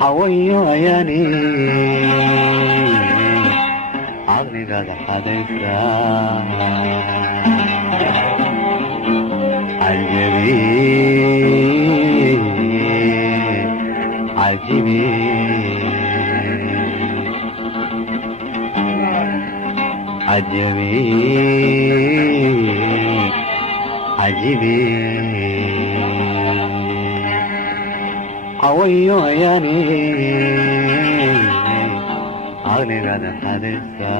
hawayo ayaani caqligaada xadaysa cajibi hawayo ayaani caqligaada xadaysa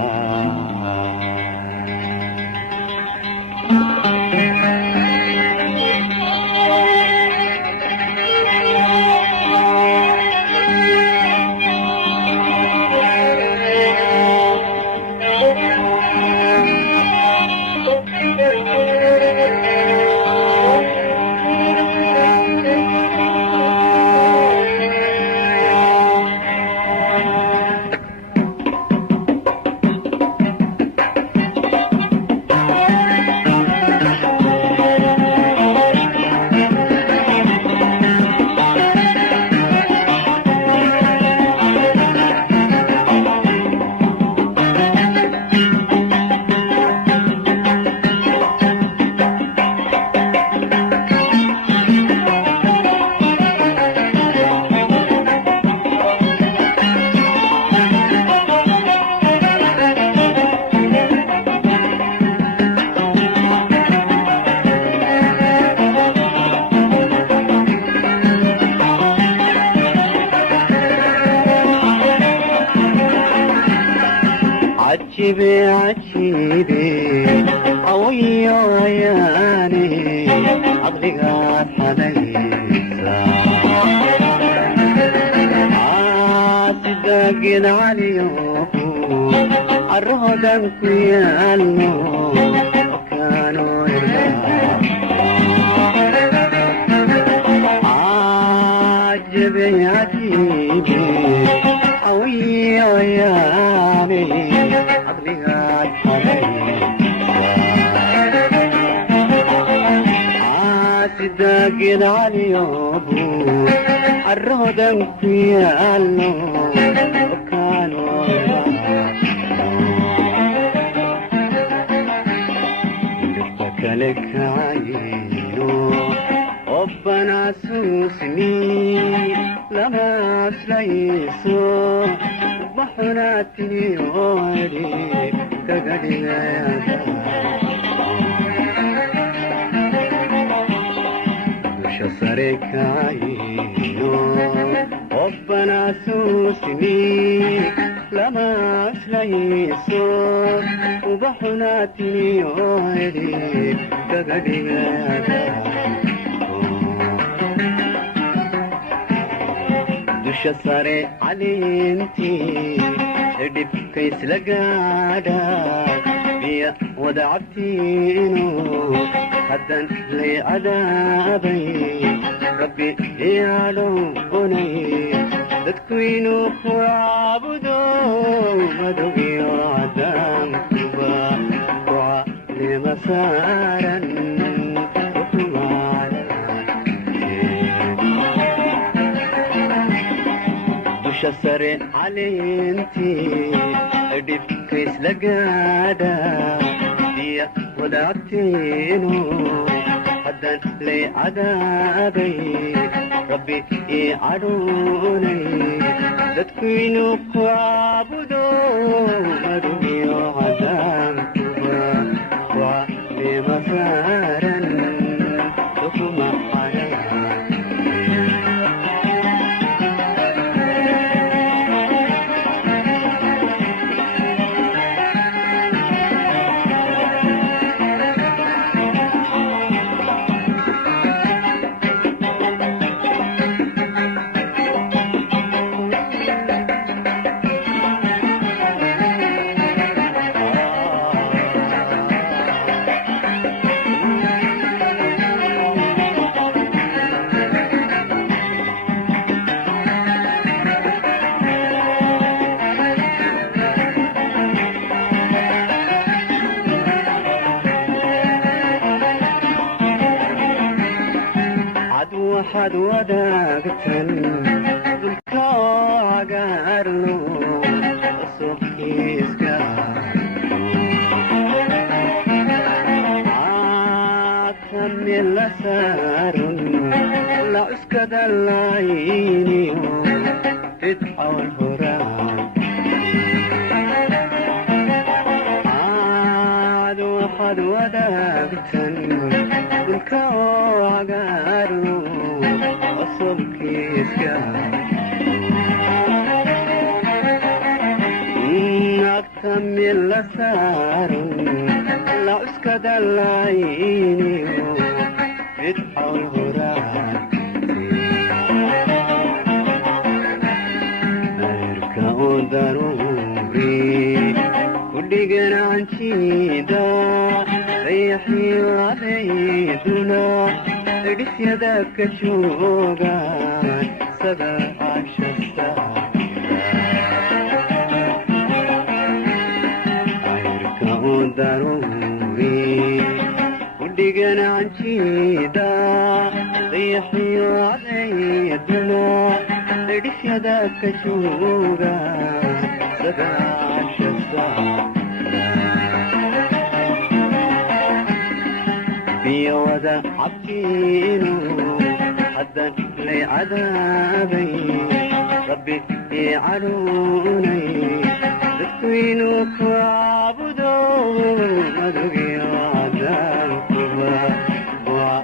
عجيبي hawayo ayaani caqligaad xadaysa sidaagin caliyo carroodan ku yaalno okaano cajibi hawayo ayaani caqligaad daagin caliyobu carroodan ku yaalno okaano dhirta kale kacayno obbanaasuusni lama aslayso baxunaatiniyo edhi kaga dhigayada sare kacayno obbanaasuusni lama aslayso ubaxunaatiniyo edhi kaga dhigayada dusha sare caleyntii dhibkaysla gaadha biya wada cabtiino haddan lay cadaabay rabbi iyaalonay dadku inuu ku caabudo madogyo cadaamkuba kucalima saaran dusha sare caleyntii dhibkaysla gaadha biya wada cabtiino haddan lay cadaabay rabbi ii cadhoonay dadku inuu ku caabudo madogyo cadaamkuba kucalima saaran dukuma iskada layniyo idxawl horaan aad waxaad wadaagtan dhulka oo cagaarno asobkiiska nagtamil la saaran la iskada layniyo idxawl horaan ayrka oo daruuri ku dhiganaanjiida dayaxiyo adayduna dhisyada ka joogaan sagaashasta ayrka oo daruuri ku dhiganaanjiida dayaxiyo adayduna dhisyada ka joogaan sagaashasta biyowada cabtiinu haddan lay cadaabay rabbi ii caruunay dadku inuu ku caabudo madogiyo cadaabkuba waa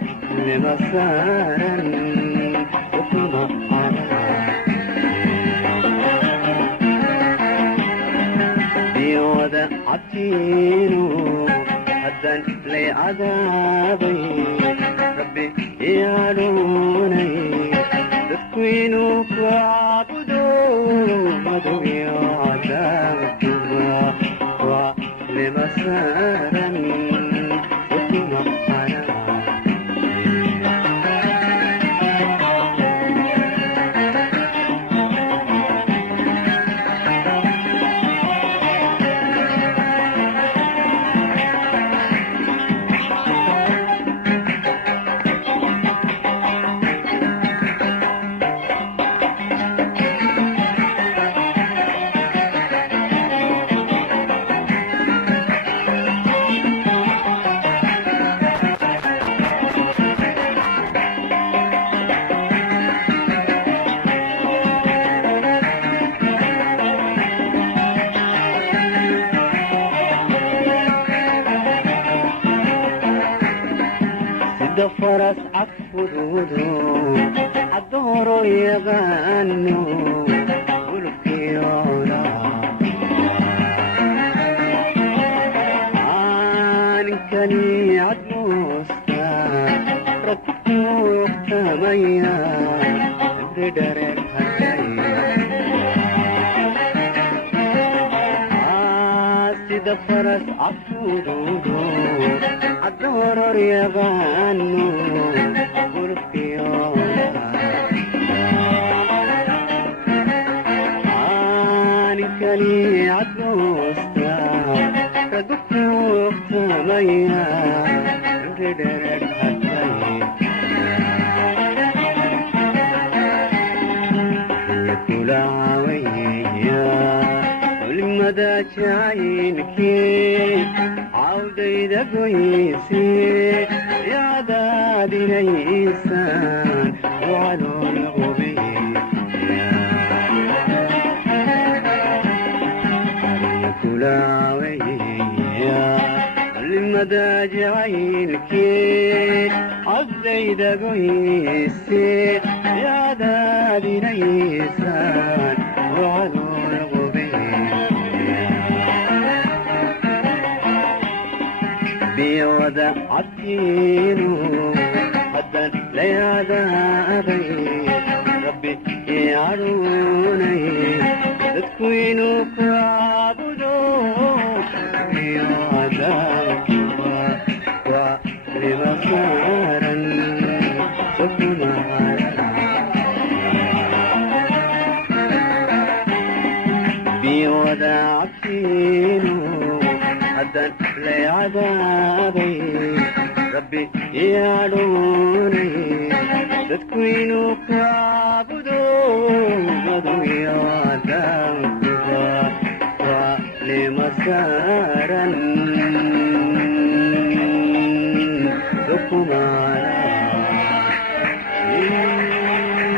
nima saaran ukuma biyowada cabtiinu haddan lay cadaabay rabbi ii caruunay dadku inuu ku caabudo madogiyo cadaabkuba waa nima saaran ukuma فرس عفروضو عدورو يغانو ولكيونا عنكني عدموستا ركبتو اختميا بدرك هدايا سيد فرس عفروضو عدورو يغانو ولكيونا عنكني عدموستا ركبتو اختميا بدرك هدايا كلاويا ولمدى شعينكي عودي دقويسي يا دادي ليسان وعلو الغبي كلاويا ولمدى شعينكي عودي دقويسي يا دادي ليسان وعلو الغبي بيوضع عبتينو حدا ليعذابي ربي يعروني تكوينو كعبدو بيوضعك ولمصارا سكنا بيوضع عبتينو حدا ليعذابي ربي يعلوني تكوينو كعبدو مدوي عذابكوا ولمسارا سكما